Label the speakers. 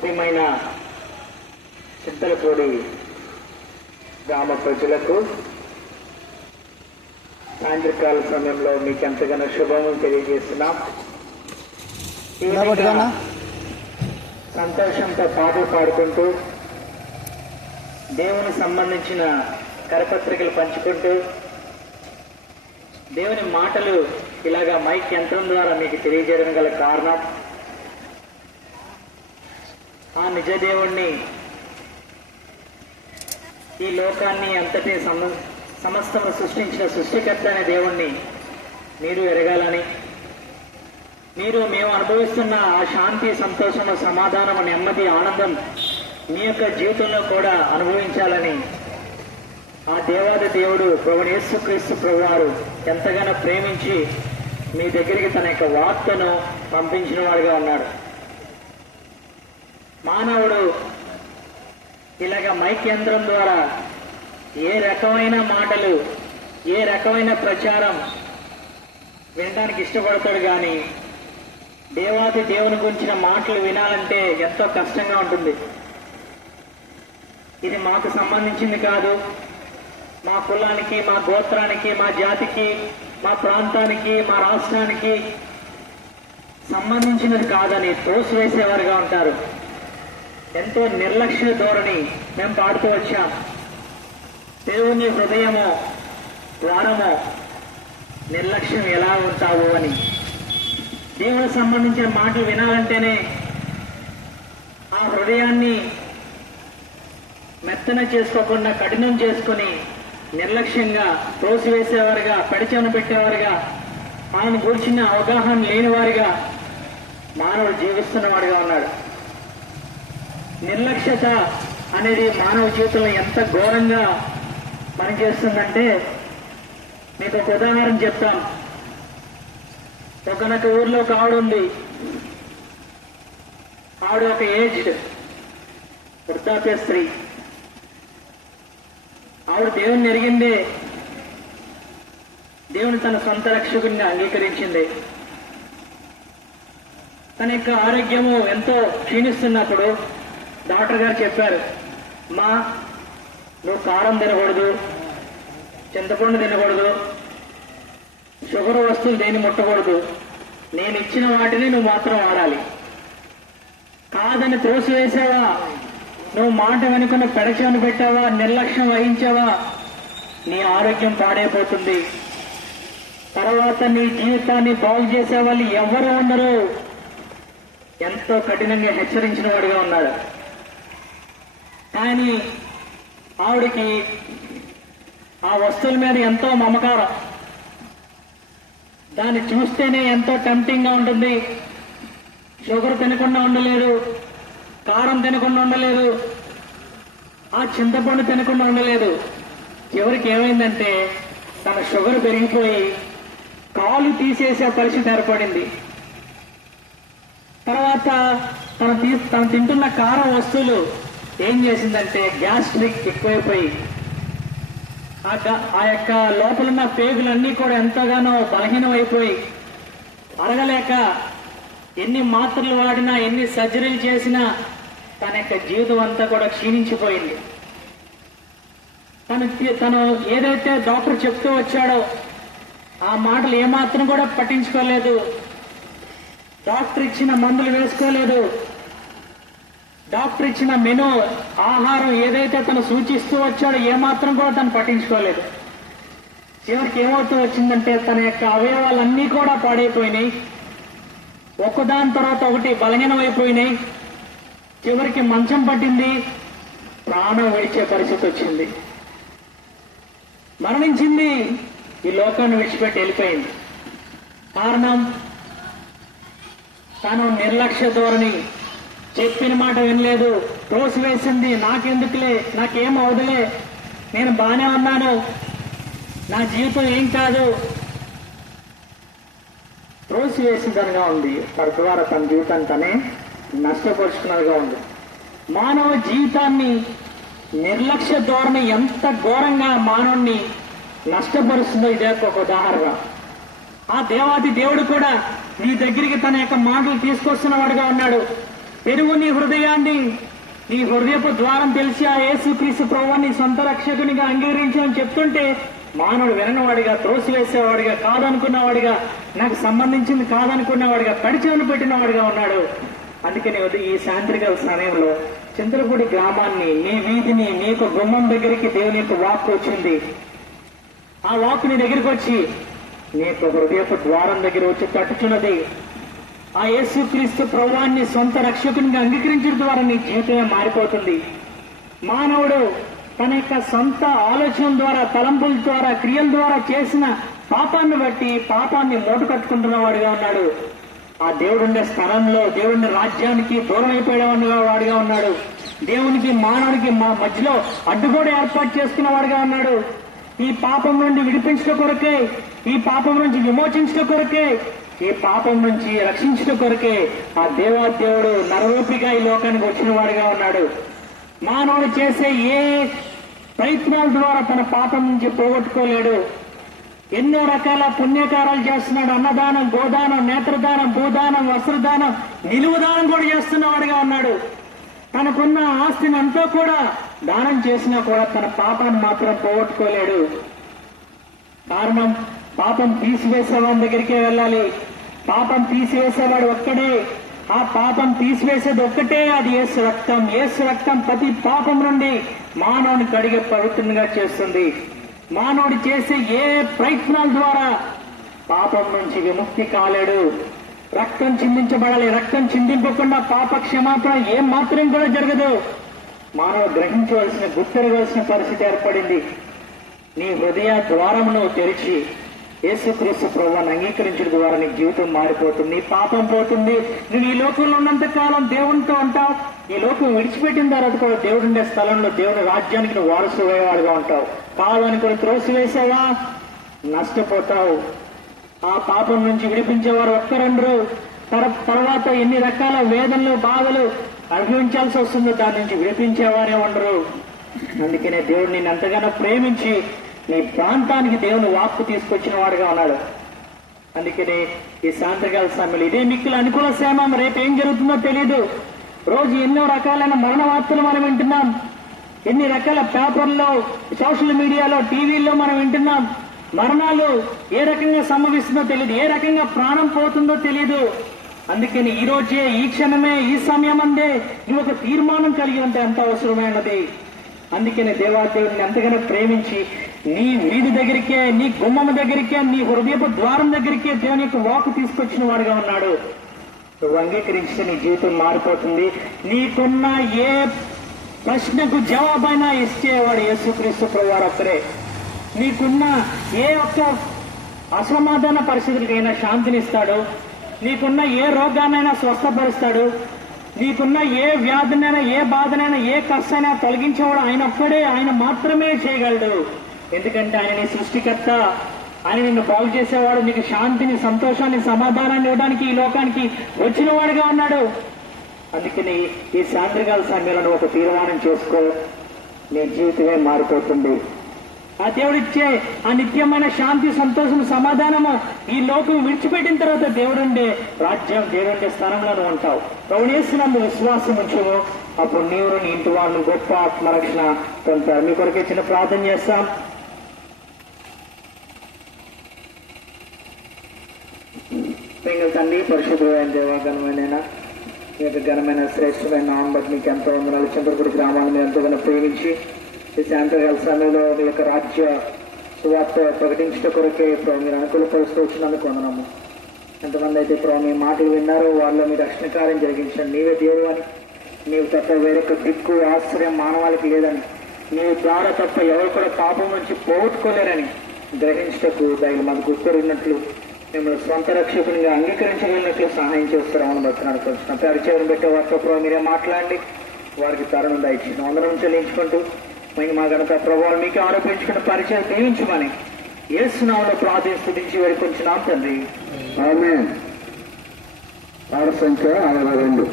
Speaker 1: ప్రియమైన చింతలపూడి గ్రామ ప్రజలకు సాయంత్రకాల సమయంలో మీకు ఎంతగానో శుభములు తెలియజేస్తున్నాం? సంతోషంతో పాటలు పాడుకుంటూ దేవుని సంబంధించిన కరపత్రికలు పంచుకుంటూ దేవుని మాటలు ఇలాగా మైక్ యంత్రం ద్వారా మీకు తెలియజేయడం గల కారణం ఆ నిజ దేవుణ్ణి ఈ లోకాన్ని అంతటి సమ సమస్తము సృష్టించిన సృష్టికర్త అనే దేవుణ్ణి మీరు ఎరగాలని. మీరు మేము అనుభవిస్తున్న ఆ శాంతి సంతోషము సమాధానము నెమ్మది ఆనందం మీ యొక్క జీవితంలో కూడా అనుభవించాలని ఆ దేవాది దేవుడు ప్రభుని యేసుక్రీస్తు ప్రభు వారు ఎంతగానో ప్రేమించి మీ దగ్గరికి తన యొక్క వార్తను పంపించిన వాడిగా ఉన్నాడు. మానవుడు ఇలాగ మైక్ యంత్రం ద్వారా ఏ రకమైన మాటలు ఏ రకమైన ప్రచారం వినడానికి ఇష్టపడతాడు కానీ దేవాది దేవుని గురించిన మాటలు వినాలంటే ఎంతో కష్టంగా ఉంటుంది. ఇది మాకు సంబంధించింది కాదు. మా కులానికి మా గోత్రానికి మా జాతికి మా ప్రాంతానికి మా రాష్ట్రానికి సంబంధించినది కాదని తోసివేసేవారుగా ఉంటారు. ఎంతో నిర్లక్ష్య ధోరణి మేము పాడుతూ వచ్చాం. దేవుని హృదయము ద్వారము నిర్లక్ష్యం ఎలా ఉంటావు అని. దేవునికి సంబంధించిన మాటలు వినాలంటేనే ఆ హృదయాన్ని మెత్తన చేసుకోకుండా కఠినం చేసుకుని నిర్లక్ష్యంగా త్రోసివేసేవారుగా పెడచెను పెట్టేవారుగా ఆయన గురించిన అవగాహన లేనివారిగా మానవుడు జీవిస్తున్నవాడుగా ఉన్నాడు. నిర్లక్ష్యత అనేది మానవ జీవితంలో ఎంత ఘోరంగా పనిచేస్తుందంటే మీకు ఒక ఉదాహరణ చెప్తాం. ఒకనొక ఊర్లో ఒక ఆవిడ ఉంది. ఆవిడ ఒక ఏజ్డ్ వృద్ధాప్య స్త్రీ. ఆవిడ దేవుని ఎరిగింది దేవుని తన సొంత రక్షకుడిని అంగీకరించింది. తన యొక్క ఆరోగ్యము ఎంతో క్షీణిస్తున్నప్పుడు డాక్టర్ గారు చెప్పారు మా నువ్వు కారం తినకూడదు చింతపండు తినకూడదు షుగర్ వస్తువులు దేని ముట్టకూడదు నేను ఇచ్చిన వాటిని నువ్వు మాత్రం వాడాలి. కాదని త్రోసివేసావా నువ్వు మాట వెనుకున్న పెడచెను పెట్టావా? నిర్లక్ష్యం వహించావా? నీ ఆరోగ్యం పాడైపోతుంది. తర్వాత నీ జీవితాన్ని బాగు చేసే వాళ్ళు ఎవరు ఉండరు. ఎంతో కఠినంగా హెచ్చరించిన వాడిగా ఉన్నాడు. కానీ ఆవిడకి ఆ వస్తువుల మీద ఎంతో మమకారం. దాన్ని చూస్తేనే ఎంతో టెంప్టింగ్గా ఉంటుంది. షుగర్ తినకుండా ఉండలేదు. కారం తినకుండా ఉండలేదు. ఆ చింతపండు తినకుండా ఉండలేదు. చివరికి ఏమైందంటే తన షుగర్ పెరిగిపోయి కాలు తీసేసే పరిస్థితి ఏర్పడింది. తర్వాత తను తీ తను తింటున్న కారం వస్తువులు ఏం చేసిందంటే గ్యాస్ లీక్ ఎక్కువైపోయి ఆ ఆ యొక్క లోపలున్న పేగులన్నీ కూడా ఎంతగానో బలహీనం అయిపోయి అరగలేక ఎన్ని మాత్రలు వాడినా ఎన్ని సర్జరీలు చేసినా తన యొక్క జీవితం అంతా కూడా క్షీణించిపోయింది. తను తను ఏదైతే డాక్టర్ చెప్తూ వచ్చాడో ఆ మాటలు ఏమాత్రం కూడా పట్టించుకోలేదు. డాక్టర్ ఇచ్చిన మందులు వేసుకోలేదు. డాక్టర్ ఇచ్చిన మెను ఆహారం ఏదైతే తను సూచిస్తూ వచ్చాడో ఏమాత్రం కూడా తను పట్టించుకోలేదు. చివరికి ఏమవుతూ వచ్చిందంటే తన యొక్క అవయవాలన్నీ కూడా పాడైపోయినాయి. ఒకదాని తర్వాత ఒకటి బలహీనమైపోయినాయి. చివరికి మంచం పట్టింది ప్రాణం విడిచే పరిస్థితి వచ్చింది. మరణించింది ఈ లోకాన్ని విడిచిపెట్టి వెళ్ళిపోయింది. కారణం తాను నిర్లక్ష్య ధోరణి చెప్పిన మాట వినలేదు. వేసింది. నాకెందుకులే? నాకేం అవదులే? నేను బాగానే ఉన్నాను. నా జీవితం ఏం కాదు. వేసిందనిగా ఉంది. తద్వారా తన జీవితాన్ని తనే నష్టపరుచుకున్నదిగా ఉంది. మానవ జీవితాన్ని నిర్లక్ష్య ధోరణి ఎంత ఘోరంగా మానవుణ్ణి నష్టపరుస్తుందో ఇదే ఒక ఉదాహరణ. ఆ దేవాది దేవుడు కూడా నీ దగ్గరికి తన యొక్క మాటలు తీసుకొస్తున్నవాడుగా ఉన్నాడు. తెరువు నీ హృదయాన్ని నీ హృదయపు ద్వారం తెలిసి ఆ యేసుక్రీస్తు ప్రభువాన్ని సొంత రక్షకునిగా అంగీకరించమని చెప్తుంటే మానవుడు విననివాడిగా త్రోసివేసేవాడిగా కాదనుకున్నవాడిగా నాకు సంబంధించింది కాదనుకున్నవాడిగా కడిచెవులు పెట్టినవాడిగా ఉన్నాడు. అందుకని ఉదయం ఈ సాయంత్రికాల సమయంలో చంద్రపూడి గ్రామాన్ని నీ వీధిని నీకు గుమ్మం దగ్గరికి దేవుని యొక్క వాక్ వచ్చింది. ఆ వాక్ నీ దగ్గరికి వచ్చి నీకు హృదయపు ద్వారం దగ్గర వచ్చి తట్టుచున్నది. ఆ యేసుక్రీస్తు ప్రభువాన్ని సొంత రక్షకునిగా అంగీకరించడం ద్వారా నీ జీవితమే మారిపోతుంది. మానవుడు తన యొక్క సొంత ఆలోచన ద్వారా తలంపుల ద్వారా క్రియల ద్వారా చేసిన పాపాన్ని బట్టి పాపాన్ని మూట కట్టుకుంటున్న వాడిగా ఉన్నాడు. ఆ దేవుడుండే స్థలంలో దేవుడి రాజ్యానికి దూరం అయిపోయేవాడిగా వాడిగా ఉన్నాడు. దేవునికి మానవునికి మా మధ్యలో అడ్డుగోడ ఏర్పాటు చేసుకున్న వాడిగా ఉన్నాడు. ఈ పాపం నుండి విడిపించడం కొరకే ఈ పాపం నుంచి విమోచించడం కొరకే ఈ పాపం నుంచి రక్షించడం కొరకే ఆ దేవాదేవుడు నరరూపిగా ఈ లోకానికి వచ్చిన వాడిగా ఉన్నాడు. మానవుడు చేసే ఏ ప్రయత్నాల ద్వారా తన పాపం నుంచి పోగొట్టుకోలేడు. ఎన్నో రకాల పుణ్యకారాలు చేస్తున్నాడు. అన్నదానం గోదానం నేత్రదానం భూదానం వస్త్రదానం నిలువుదానం కూడా చేస్తున్నవాడిగా ఉన్నాడు. తనకున్న ఆస్తిని అంతా కూడా దానం చేసినా కూడా తన పాపాన్ని మాత్రం పోగొట్టుకోలేడు. కారణం పాపం తీసివేసేవాడి దగ్గరికే వెళ్ళాలి. పాపం తీసివేసేవాడు ఒక్కడే. ఆ పాపం తీసివేసేది ఒక్కటే అది ఏసు రక్తం. ఏసు రక్తం ప్రతి పాపం నుండి మానవుని కడిగే పవిత్రంగా చేస్తుంది. మానవుడు చేసే ఏ ప్రయత్నాల ద్వారా పాపం నుంచి విముక్తి కాలేడు. రక్తం చిందించబడాలి. రక్తం చిందింపకుండా పాప క్షమాపణ ఏం మాత్రం కూడా జరగదు. మానవుడు గ్రహించవలసిన గుర్తెరగవలసిన పరిస్థితి ఏర్పడింది. నీ హృదయ ద్వారమును తెరిచి యేసుక్రీస్తు ప్రభువాన్ని అంగీకరించడం ద్వారా నీ జీవితం మారిపోతుంది పాపం పోతుంది. నువ్వు ఈ లోకంలో ఉన్నంత కాలం దేవునితో ఉంటావు. ఈ లోకం విడిచిపెట్టిన తర్వాత కూడా దేవుడు ఉండే స్థలంలో దేవుని రాజ్యానికి నువ్వు వారసు అయ్యేవాడుగా ఉంటావు. కాదనుకుని త్రోసివేసావా నష్టపోతావు. ఆ పాపం నుంచి విడిపించేవారు ఒక్కరందరూ. తర- తర్వాత ఎన్ని రకాల వేదనలు బాధలు అనుభవించాల్సి వస్తుందో దాని నుంచి విడిపించేవారే ఉండరు. అందుకనే దేవుడు నిన్ను ఎంతగానో ప్రేమించి నీ ప్రాంతానికి దేవుని వాక్కు తీసుకొచ్చిన వాడుగా ఉన్నాడు. అందుకనే ఈ సాయంత్రకాల సమయంలో ఇదే మిక్కులు అనుకూల శ్యామం రేపు ఏం జరుగుతుందో తెలియదు రోజు ఎన్నో రకాలైన మరణ వార్తలు మనం వింటున్నాం. ఎన్ని రకాల పేపర్లో సోషల్ మీడియాలో టీవీల్లో మనం వింటున్నాం. మరణాలు ఏ రకంగా సంభవిస్తుందో తెలియదు ఏ రకంగా ప్రాణం పోతుందో తెలియదు అందుకని ఈ రోజే ఈ క్షణమే ఈ సమయం అందే నువ్వు ఒక తీర్మానం కలిగి ఉంటే ఎంత అవసరమైనది. అందుకని దేవాదేవుని ఎంతగానో ప్రేమించి నీ వీధి దగ్గరికే నీ గుమ్మం దగ్గరికే నీ హృదయపు ద్వారం దగ్గరికే దేవుని యొక్క వాకు తీసుకొచ్చిన వాడుగా ఉన్నాడు. నువ్వు అంగీకరిస్తే నీ జీవితం మారిపోతుంది. నీకున్న ఏ ప్రశ్నకు జవాబైనా ఇచ్చేవాడు యేసుక్రీస్తు ప్రభువారు ఒక్కరే. నీకున్న ఏ ఒక్క అసమాధాన పరిస్థితులకైనా శాంతినిస్తాడు. నీకున్న ఏ రోగాన్నైనా స్వస్థపరుస్తాడు. నీకున్న ఏ వ్యాధినైనా ఏ బాధనైనా ఏ కష్టైనా తొలగించేవాడు ఆయన ఒక్కడే. ఆయన మాత్రమే చేయగలడు. ఎందుకంటే ఆయన నీ సృష్టికర్త ఆయన నిన్ను బాగు చేసేవాడు నీకు శాంతిని సంతోషాన్ని సమాధానాన్ని ఇవ్వడానికి ఈ లోకానికి వచ్చిన వాడుగా ఉన్నాడు. అందుకని ఈ సాయంత్రకాల సమయంలో ఒక తీర్మానం చేసుకో. నీ జీవితమే మారిపోతుంది. ఆ దేవుడిచ్చే ఆ నిత్యమైన శాంతి సంతోషం సమాధానము ఈ లోకం విడిచిపెట్టిన తర్వాత దేవుడుండే రాజ్యం దేవుడుండే స్థానంలో ఉంటావు. ప్రవణేసినందు విశ్వాసం ఉంచము. అప్పుడు నీవు నీ ఇంటి వాళ్ళు గొప్ప ఆత్మరక్షణ పొందుతారు. మీ కొరకే చిన్న ప్రార్థన చేస్తాం సింగ తండ్రి పరిశుభ్రమైన దేవాగణమైన మీ యొక్క ఘనమైన శ్రేష్టమైన నామం బట్టి మీకు ఎంతో వందనాలు చంద్రపురి గ్రామాన్ని మీరు ఎంతగానో ప్రేమించి ఈ సాయంత్రకాల సమయంలో మీ యొక్క రాజ్య సువార్త ప్రకటించడం కొరకే ఇప్పుడు మీరు అనుకూలపరుస్తూ వచ్చినందుకు వందనము ఎంతమంది అయితే ఇప్పుడు మీ మాటలు విన్నారో వాళ్ళు మీ రక్షణ కార్యం జరిగించండి. నీవే దేవుడు అని నీవు తప్ప వేరొక దిక్కు ఆశ్రయం మానవాళికి లేదని నీవు ద్వారా తప్ప ఎవరు కూడా పాపం నుంచి పోగొట్టుకోలేరని గ్రహించటకు దానికి మాకు గుర్తున్నట్లు మిమ్మల్ని స్వంత రక్షకునిగా అంగీకరించగలిగినట్లు సహాయం చేస్తారని బతున్నాడు కొంచెం పరిచయం పెట్టే వారితో ప్రభావ మీరే మాట్లాడండి. వారికి తరుణం దయచింది వందనం చెల్లించుకుంటూ మేము మా గనక ప్రభావం మీకు ఆరోపించుకున్న పరిచయం దీవించమని ఏసునామలో ప్రార్థన స్థుతించి వేడుకొంచున్నాం తండ్రి.
Speaker 2: ఆమె ఆరు సంఖ్య అరవై రెండు.